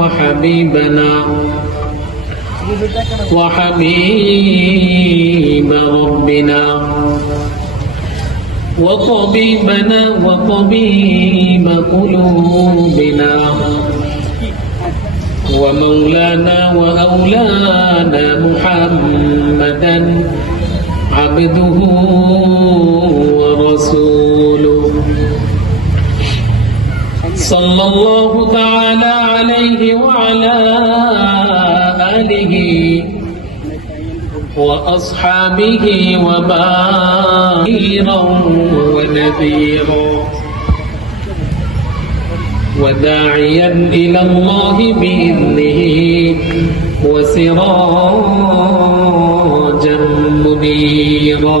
وحبيبنا. وحبيب ربنا. وطبيبنا وطبيب قلوبنا. ومولانا وأولانا محمدا عبده ورسوله. صلى الله تعالى عليه وعلى آله وأصحابه وباهرا ونذيرا وداعيا إلى الله بإذنه وسراجا منيرا.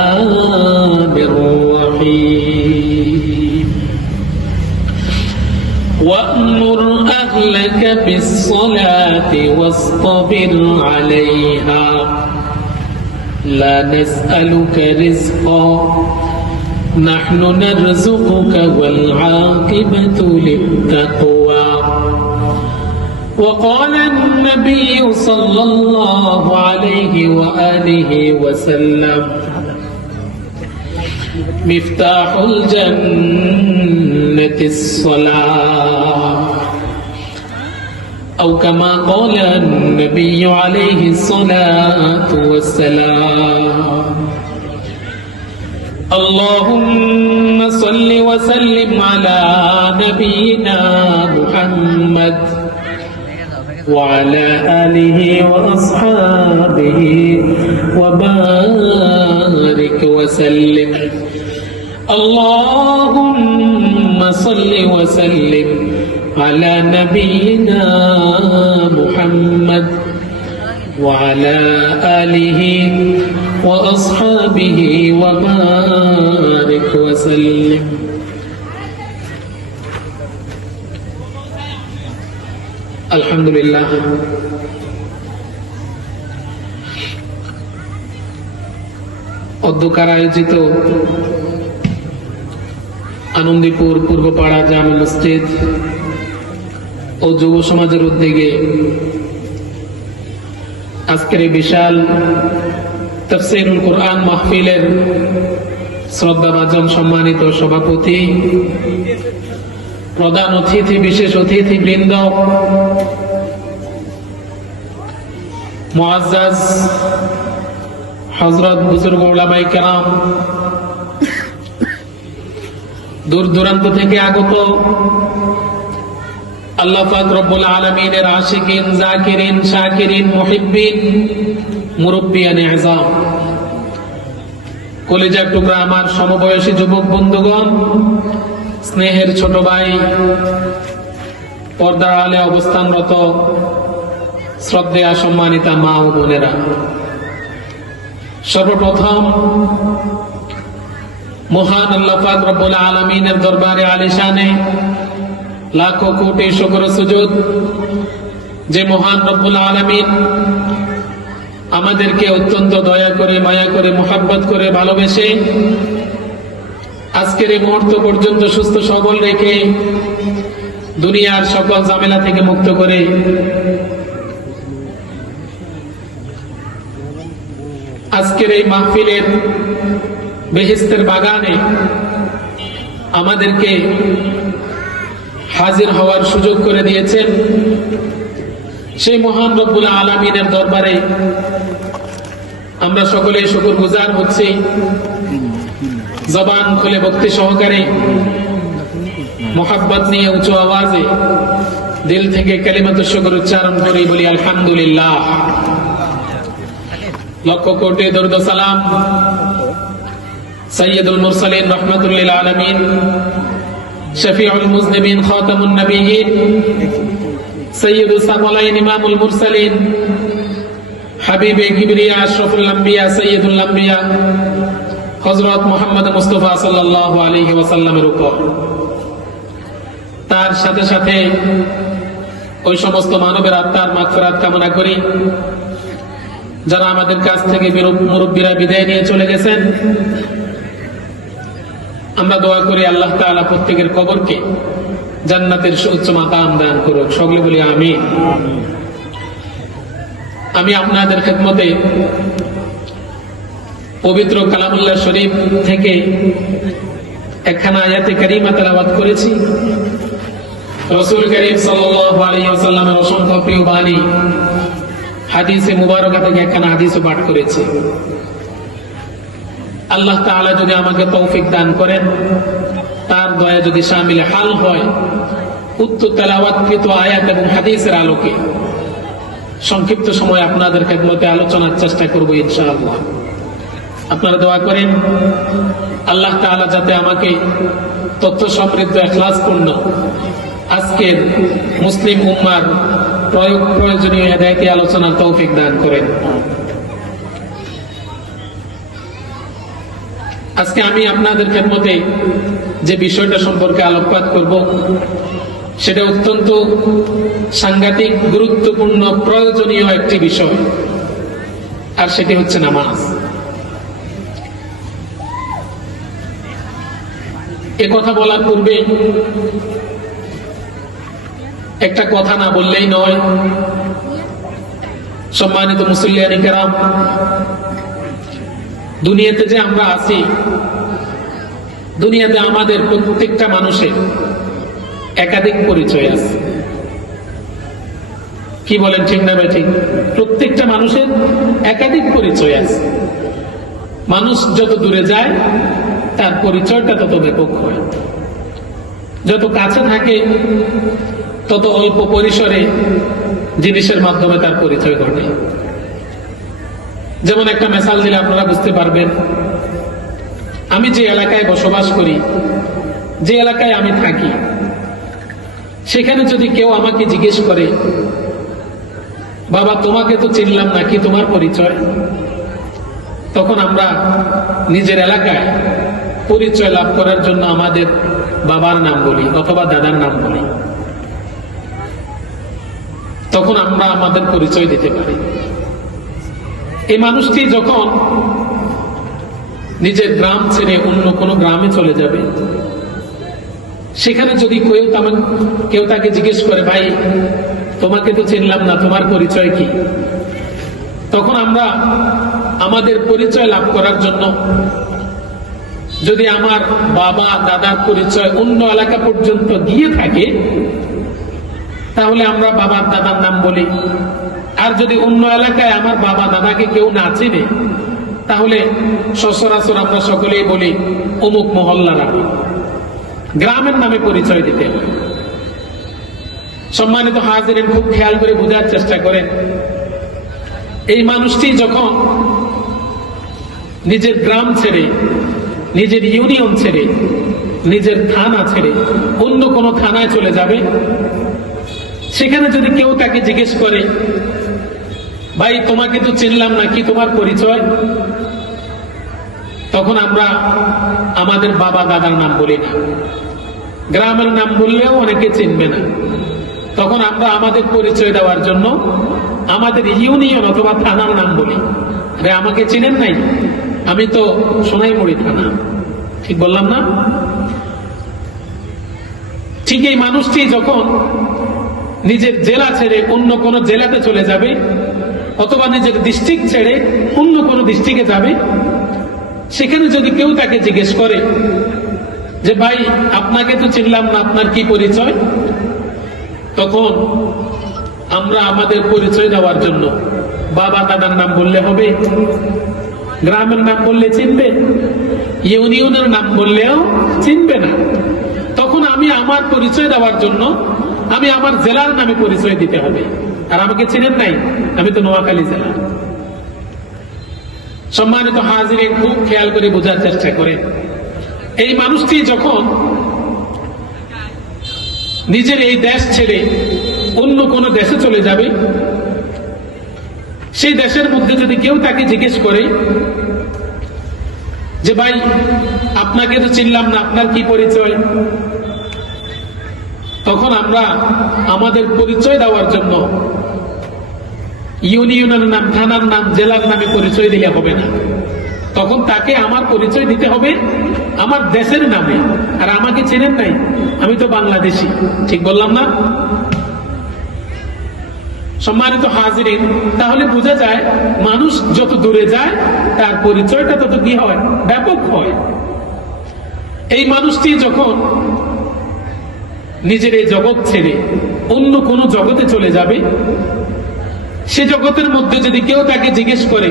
أهلك بالصلاة واصطبر عليها. لا نسألك رزقا نحن نرزقك والعاقبة للتقوى. وقال النبي صلى الله عليه وآله وسلم مفتاح الجنة الصلاة. أو كما قال النبي عليه الصلاة والسلام. اللهم صل وسلم على نبينا محمد وعلى آله وأصحابه وبارك وسلم. اللهم صل وسلم على نبينا محمد وعلى آله وأصحابه وبارك وسلم الحمد لله অধ্যকার আয়োজিত আনন্দীপুর পূর্বপাড়া জামে মসজিদ ও যুব সমাজের উদ্যোগে আজকের এই বিশাল তফসিরুল কোরআন মাহফিলের শ্রদ্ধাভাজন সম্মানিত সভাপতি, প্রধান অতিথি, বিশেষ অতিথি বৃন্দ মুআজ্জাজ হজরত বুজুর্গ ওলামাই কেরাম দূর দূরান্ত থেকে আগত আমার সমবয়সী যুবক বন্ধুগণ, স্নেহের ছোট ভাই, পর্দার আলে অবস্থানরত, শ্রদ্ধেয়া সম্মানিতা মা ও বোনেরা। সর্বপ্রথম, মহান আল্লাহ রব্বুল আলমিনের দরবারে আলিশানে লাখো কোটি শুকর সুজুদ যে মহান রব্বুল আলমিন আমাদেরকে অত্যন্ত দয়া করে, মায়া করে, মোহাব্বত করে ভালোবেসে আজকের এই মুহূর্ত পর্যন্ত সুস্থ সবল রেখে দুনিয়ার সকল ঝামেলা থেকে মুক্ত করে আজকের এই মাহফিলের বেহেস্তের বাগানে আমাদেরকে হাজির হওয়ার সুযোগ করে দিয়েছেন। সেই মহান রব্বুল আলমিনের দরবারে আমরা সকলে শুকুর গুজার হচ্ছি। জবান খুলে ভক্তি সহকারে মোহাব্বত নিয়ে উঁচু আওয়াজে দিল থেকে কালিমাত শুকর উচ্চারণ করি, বলি আলহামদুলিল্লাহ। লক্ষ কোটি দরুদ সালাম। সৈয়দুল মুরসালিন রহমতুল্লিল আলমিন। শফিউল মুসলিমিন খাতামুন নবীন সৈয়দুল সালাইন ইমামুল মুরসালিন, হাবিবে কিবরিয়া আশরাফুল আম্বিয়া, সৈয়দুল আম্বিয়া, হযরত মোহাম্মদ মুস্তফা সাল্লাহ আলহি ওয়াসাল্লামের উপর। তার সাথে সাথে ওই সমস্ত মানবের আত্মার মাগফেরাত কামনা করি। যারা আমাদের কাছ থেকে মুরব্বীরা বিদায় নিয়ে চলে গেছেন আমরা দোয়া করি আল্লাহ তাআলা প্রত্যেকের কবরকে জান্নাতের সুউচ্চ মাকাম দান করুক। সকলে বলি আমি আমি আপনাদের খেদমতে পবিত্র কালামুল্লাহ শরীফ থেকে একখানা আয়াতে কারিমা তেলাওয়াত করেছি। রসুল করিম ওয়াসাল্লামের অসংখ্য প্রিয় বাণী হাদিসে মুবারকা থেকে একখানা হাদিসও পাঠ করেছি। আল্লাহ তাআলা যদি আমাকে তৌফিক দান করেন, তার দয়া যদি শামিল হাল হয়, উত্তর তেলাওয়াতকৃত আয়াত এবং হাদিসের আলোকে সংক্ষিপ্ত সময় আপনাদের খেদমতে আলোচনার চেষ্টা করব ইনশাআল্লাহ। আপনারা দোয়া করেন, আল্লাহ তাআলা যাতে আমাকে তথ্য সমৃদ্ধ, এখলাসপূর্ণ, আজকের মুসলিম উম্মার প্রয়োগ প্রয়োজনীয় হেদায়তি আলোচনার তৌফিক দান করেন। আজকে আমি আপনাদের খেদমতে যে বিষয়টা সম্পর্কে আলোকপাত করব, সেটা অত্যন্ত সাংঘাতিক, গুরুত্বপূর্ণ, প্রয়োজনীয় একটি বিষয়, আর সেটি হচ্ছে নামাজ। এ কথা বলার পূর্বে একটা কথা না বললেই নয়, সম্মানিত মুসলিয়ানি কেরাম দুনিয়াতে যে আমরা আছি, দুনিয়াতে আমাদের প্রত্যেকটা মানুষের একাধিক পরিচয় আছে। কি বলেন ঠিক না ঠিক প্রত্যেকটা মানুষের একাধিক পরিচয় আছে। মানুষ যত দূরে যায়, তার পরিচয়টা তত ব্যাপক হয়। যত কাছে থাকে, তত অল্প পরিসরে জিনিসের মাধ্যমে তার পরিচয় ঘটে। যেমন একটা মেসাল দিলে আপনারা বুঝতে পারবেন। আমি যে এলাকায় বসবাস করি, যে এলাকায় আমি থাকি, সেখানে যদি কেউ আমাকে জিজ্ঞেস করে, বাবা, তোমাকে তো চিনলাম না, কি তোমার পরিচয়? তখন আমরা নিজের এলাকায় পরিচয় লাভ করার জন্য আমাদের বাবার নাম বলি অথবা দাদার নাম বলি। তখন আমরা আমাদের পরিচয় দিতে পারি। এই মানুষটি যখন নিজের গ্রাম ছেড়ে অন্য কোনো গ্রামে চলে যাবে, সেখানে যদি কেউ তামা- কেউ তাকে জিজ্ঞেস করে, ভাই, তোমাকে তো চিনলাম না, তোমার পরিচয় কি? তখন আমরা আমাদের পরিচয় লাভ করার জন্য যদি আমার বাবা, দাদার পরিচয় অন্য এলাকা পর্যন্ত গিয়ে থাকে তাহলে আমরা বাবার দাদার নাম বলি। আর যদি অন্য এলাকায় আমার বাবা দাদাকে কেউ না চিনে, তাহলে সচরাচর আমরা সকলেই বলি অমুক মহল্লা নামে গ্রামের নামে পরিচয় দিতে। সম্মানিত হাজিরেন, খুব খেয়াল করে বোঝার চেষ্টা করেন। এই মানুষটি যখন নিজের গ্রাম ছেড়ে, নিজের ইউনিয়ন ছেড়ে, নিজের থানা ছেড়ে অন্য কোনো থানায় চলে যাবে সেখানে যদি কেউ তাকে জিজ্ঞেস করে, ভাই, তোমাকে তো চিনলাম না, কি তোমার পরিচয়? তখন আমরা আমাদের বাবা দাদার নাম বলি না। গ্রামের নাম বললেও অনেকে চিনবে না। তখন আমরা আমাদের পরিচয় দেওয়ার জন্য আমাদের ইউনিয়ন অথবা থানার নাম বলি। আরে, আমাকে চিনেন নাই? আমি তো সোনাইমুড়ি থানা। ঠিক বললাম না? ঠিক এই মানুষটি যখন নিজের জেলা ছেড়ে অন্য কোন জেলাতে চলে যাবে, অথবা নিজের ডিস্ট্রিক্ট ছেড়ে অন্য কোন ডিস্ট্রিক্টে যাবে। সেখানে যদি কেউ তাকে জিজ্ঞেস করে যে, ভাই, আপনাকে তো চিনলাম না, আপনার কি পরিচয়? তখন আমরা আমাদের পরিচয় দেওয়ার জন্য বাবা দাদার নাম বললে হবে, গ্রামের নাম বললে চিনবে, ইউনিয়নের নাম বললেও চিনবে না। তখন আমি আমার পরিচয় দেওয়ার জন্য আমি আমার জেলার নামে পরিচয় দিতে হবে। আর আমাকে চিনেন নাই, আমি তো নোয়াখালী জেলা। সম্মানিত হাজিরে খুব খেয়াল করে বোঝার চেষ্টা করে এই মানুষটি যখন নিজের এই দেশ ছেড়ে অন্য কোন দেশে চলে যাবে, সেই দেশের মধ্যে যদি কেউ তাকে জিজ্ঞেস করে যে, ভাই, আপনাকে তো চিনলাম না, আপনার কি পরিচয়? তখন আমরা আমাদের পরিচয় দেওয়ার জন্য ইউনিয়নের নাম, থানার নাম, জেলার নামে পরিচয় দিলে হবে না। তখন তাকে আমার পরিচয় দিতে হবে আমার দেশের নামে। আর আমাকে চেনেন নাই, আমি তো বাংলাদেশি, ঠিক বললাম না? সম্মানিত হাজিরিন, তাহলে বোঝা যায় মানুষ যত দূরে যায়, তার পরিচয়টা তত কি হয়? ব্যাপক হয়। এই মানুষটি যখন নিজের এই জগৎ ছেড়ে অন্য কোন জগতে চলে যাবে? সে জগতের মধ্যে যদি কেউ তাকে জিজ্ঞেস করে,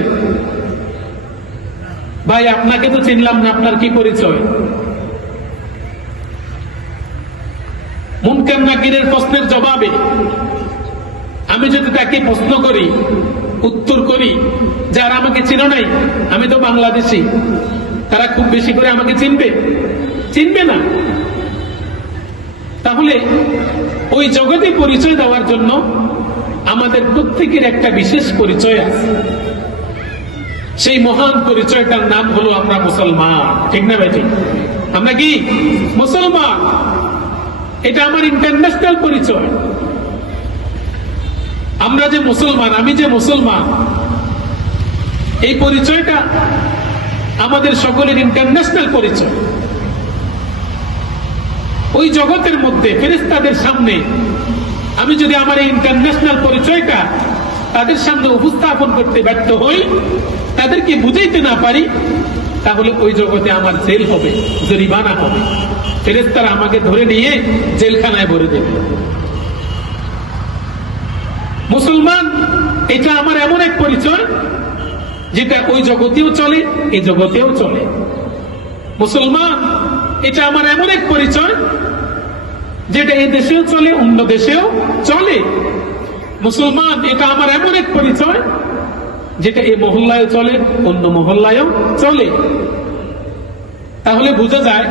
ভাই, আপনাকে তো চিনলাম না, আপনার কি পরিচয়? মুনকার নাকিরের প্রশ্নের জবাবে আমি যদি তাকে প্রশ্ন করি, উত্তর করি যারা আমাকে চিনো নাই, আমি তো বাংলাদেশি, তারা খুব বেশি করে আমাকে চিনবে? চিনবে না। তাহলে ওই জগতে পরিচয় দেওয়ার জন্য আমাদের প্রত্যেকের একটা বিশেষ পরিচয় আছে। সেই মহান পরিচয়টার নাম হলো আমরা মুসলমান। ঠিক না ভাই আমরা কি? মুসলমান। এটা আমার ইন্টারন্যাশনাল পরিচয়। আমরা যে মুসলমান, আমি যে মুসলমান, এই পরিচয়টা আমাদের সকলের ইন্টারন্যাশনাল পরিচয়। ওই জগতের মধ্যে ফেরেস্তাদের সামনে। আমি যদি আমার এই ইন্টারন্যাশনাল পরিচয়টা তাদের সামনে উপস্থাপন করতে ব্যর্থ হই, তাদেরকে বুঝাইতে না পারি, তাহলে ওই জগতে আমার জেল হবে, জরিমানা হবে। ফেরেস্তারা আমাকে ধরে নিয়ে জেলখানায় ভরে দেবে। মুসলমান, এটা আমার এমন এক পরিচয়, যেটা ওই জগতেও চলে এই জগতেও চলে। মুসলমান এটা আমার এমন এক পরিচয়, যেটা এই দেশেও চলে, অন্য দেশেও চলে। মুসলমান, এটা আমার এমন এক পরিচয়, যেটা এই মহল্লায় চলে, অন্য মহল্লায়ও চলে। তাহলে বোঝা যায়,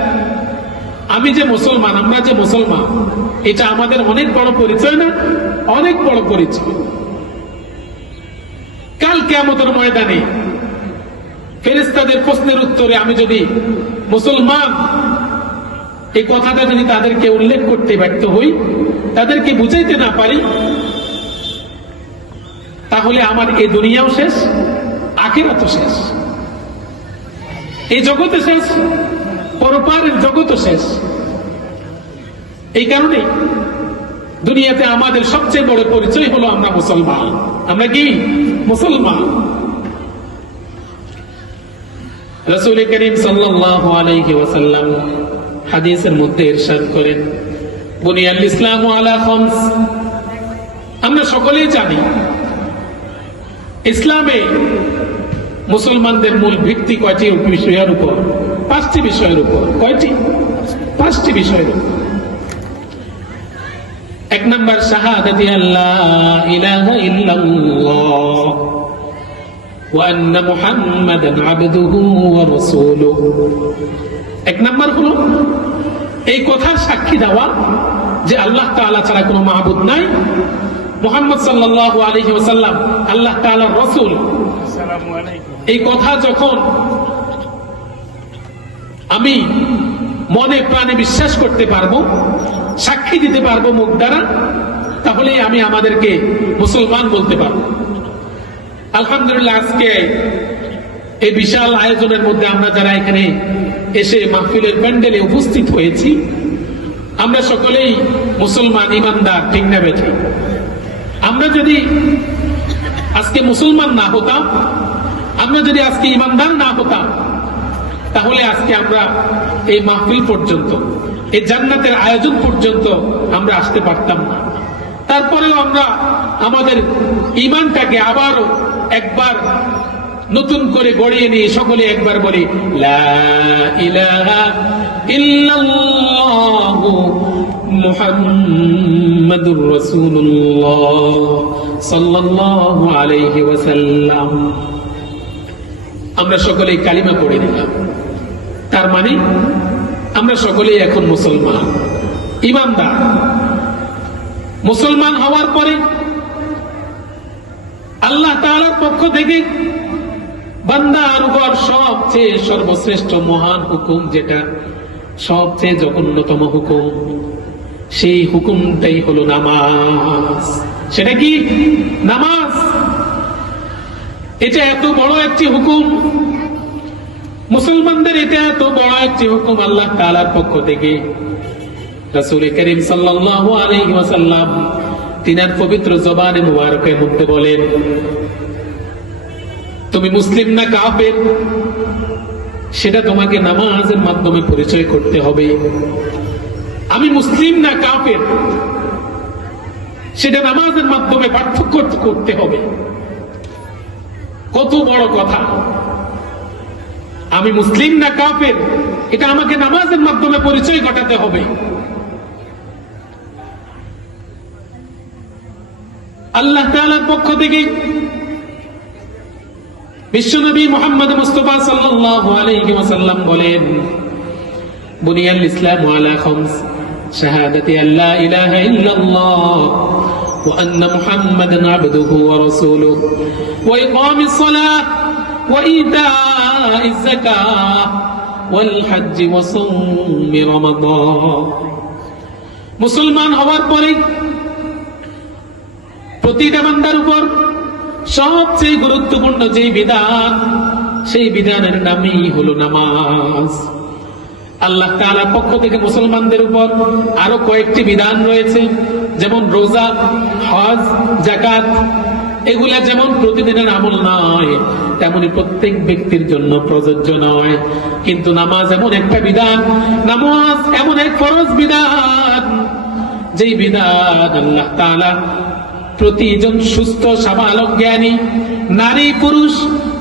আমি যে মুসলমান, আমরা যে মুসলমান, এটা আমাদের অনেক বড় পরিচয় না? অনেক বড় পরিচয়। কাল কেমতের ময়দানে ফেরেস্তাদের প্রশ্নের উত্তরে আমি যদি মুসলমান এই কথাটা যদি তাদেরকে উল্লেখ করতে ব্যর্থ হই, তাদেরকে বুঝাইতে না পারি, তাহলে আমার এই দুনিয়াও শেষ, আখেরাতও শেষ। এই জগতে শেষ, পরপারের জগৎও শেষ। এই কারণে দুনিয়াতে আমাদের সবচেয়ে বড় পরিচয় হলো আমরা মুসলমান। আমরা কি? মুসলমান। রসুল করিম সাল্লাহ আলাইহি ওয়াসাল্লাম হাদিসের মধ্যে এরশাদ করেন। বুনিয়াল ইসলাম আমরা সকলেই জানি, ইসলামে মুসলমানদের মূল ভিত্তি কয়টি বিষয়ের উপর? পাঁচটি বিষয়ের উপর। কয়টি? পাঁচটি বিষয়ের উপর। এক নম্বর শাহাদাতি আল্লাহ এক নম্বর হলো এই কথার সাক্ষী দেওয়া যে আল্লাহ তাআলা ছাড়া কোনো মাহবুদ নাই। মোহাম্মদ সাল্লাল্লাহু আলাইহি ওয়াসাল্লাম আল্লাহ তাআলার রাসূল। এই কথা যখন আমি মনে প্রাণে বিশ্বাস করতে পারব সাক্ষী দিতে পারব মুখ দ্বারা তাহলে আমি আমাদেরকে মুসলমান বলতে পারব। আলহামদুলিল্লাহ আজকে এই বিশাল আয়োজনের মধ্যে আমরা যারা এখানে এসে মাহফিলের প্যান্ডেলে উপস্থিত হয়েছি। আমরা সকলেই মুসলমান ইমানদার, ঠিক না বেঠে? আমরা যদি আজকে মুসলমান না হতাম, আমরা যদি আজকে ইমানদার না হতাম, তাহলে আজকে আমরা এই মাহফিল পর্যন্ত, এই জান্নাতের আয়োজন পর্যন্ত আমরা আসতে পারতাম না। তারপরেও আমরা আমাদের ইমানটাকে আবারও একবার নতুন করে গড়িয়ে নিয়ে সকলে একবার বলি আমরা সকলেই কালিমা পড়ে নিলাম। তার মানে আমরা সকলেই এখন মুসলমান। ইমানদার। মুসলমান হওয়ার পরে আল্লাহ তাআলার পক্ষ থেকে বান্দার উপর সবচেয়ে সর্বশ্রেষ্ঠ মহান হুকুম যেটা, সবচেয়ে জঘন্যতম হুকুম, সেই হুকুমটাই হলো নামাজ। সেটা কি? নামাজ। এটা এত বড় একটি হুকুম। মুসলমানদের এটা এত বড় একটি হুকুম আল্লাহ তাআলার পক্ষ থেকে। রাসূল করিম সাল্লাল্লাহু আলাইহি ওয়াসাল্লাম তিনার পবিত্র জবানে মুবারকের মধ্যে বলেন তুমি মুসলিম না কাফের? সেটা তোমাকে নামাজের মাধ্যমে পরিচয় করতে হবে। আমি মুসলিম না কাফের? সেটা নামাজের মাধ্যমে পার্থক্য করতে হবে। কত বড় কথা। আমি মুসলিম না কাফের? এটা আমাকে নামাজের মাধ্যমে পরিচয় ঘটাতে হবে। আল্লাহ তাআলার পক্ষ থেকে বিশ্বনবী মোহাম্মদ মুস্তফা সাল্লাল্লাহু আলাইহি ওয়াসাল্লাম বলেন বুনিয়াল ইসলাম আলা খামস শাহাদাতি আল্লা ইলাহা ইল্লাল্লাহ وأن محمدا عبده ورسوله وإقام الصلاة وإيتاء الزكاة والحج وصوم رمضان মুসলমান হওয়ার পরে প্রতিটা বান্দার উপর সবচেয়ে গুরুত্বপূর্ণ যে বিধান, সেই বিধানের নামই হলো নামাজ। আল্লাহ তাআলার পক্ষ থেকে মুসলমানদের উপর আরও কয়েকটি বিধান রয়েছে, যেমন রোজা, হজ জাকাত এগুলা যেমন প্রতিদিনের আমল নয়, তেমনি প্রত্যেক ব্যক্তির জন্য প্রযোজ্য নয়। কিন্তু নামাজ এমন একটা বিধান, নামাজ এমন এক ফরজ বিধান, যেই বিধান আল্লাহ তাআলা প্রতিজন সুস্থ, সাবালক, জ্ঞানী, নারী, পুরুষ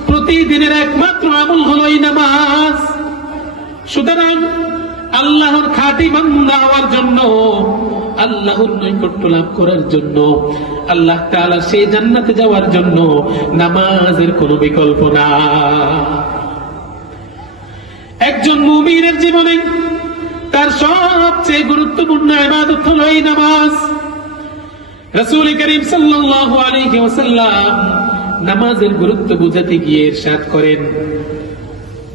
প্রতিদিনের একমাত্র আমল হলো নামাজ। সুতরাং আল্লাহর খাঁটি বান্দা হওয়ার জন্য, আল্লাহর নৈকট্য লাভ করার জন্য, আল্লাহ তাআলা সেই জান্নাতে যাওয়ার জন্য নামাজের কোনো বিকল্প না। একজন মুমিনের জীবনে তার সবচেয়ে গুরুত্বপূর্ণ ইবাদত হলো এই নামাজ। রাসূল করিম সাল্লাল্লাহু আলাইহি ওয়াসাল্লাম নামাজের গুরুত্ব বুঝাতে গিয়ে ইরশাদ করেন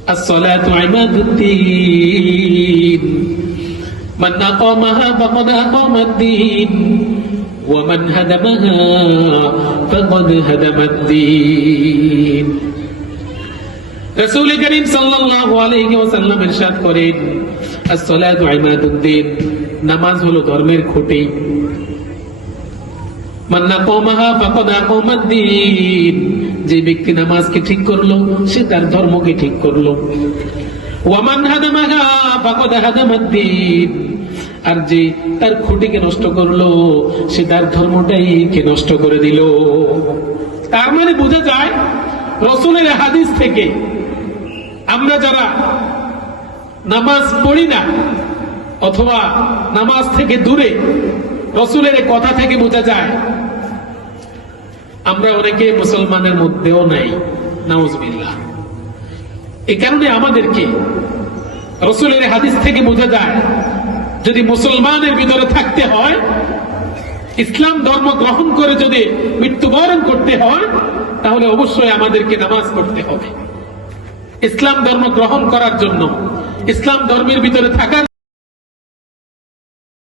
الصلاة عماد الدين من أقامها فقد أقام الدين ومن هدمها فقد هدم الدين رسول كريم صلى الله عليه وسلم ইরশাদ করেন الصلاة عماد الدين নামাজ হলো ধর্মের খুঁটি যে ব্যক্তি নামাজকে ঠিক করল, সে তার ধর্মকে ঠিক করল। আর যে তার খুঁটিকে নষ্ট করল, সে তার ধর্মটাই কে নষ্ট করে দিল। তার মানে বোঝা যায়, রসুলের হাদিস থেকে আমরা যারা নামাজ পড়ি না, অথবা নামাজ থেকে দূরে রসুলের কথা থেকে বোঝা যায়, আমরা অনেকে মুসলমানের মধ্যেও নাই, নাউজবিল্লাহ। এই কারণে আমাদেরকে রসুলের হাদিস থেকে বোঝা যায়, যদি মুসলমানের ভিতরে থাকতে হয়, ইসলাম ধর্ম গ্রহণ করে যদি মৃত্যুবরণ করতে হয়, তাহলে অবশ্যই আমাদেরকে নামাজ পড়তে হবে। ইসলাম ধর্ম গ্রহণ করার জন্য, ইসলাম ধর্মের ভিতরে থাকার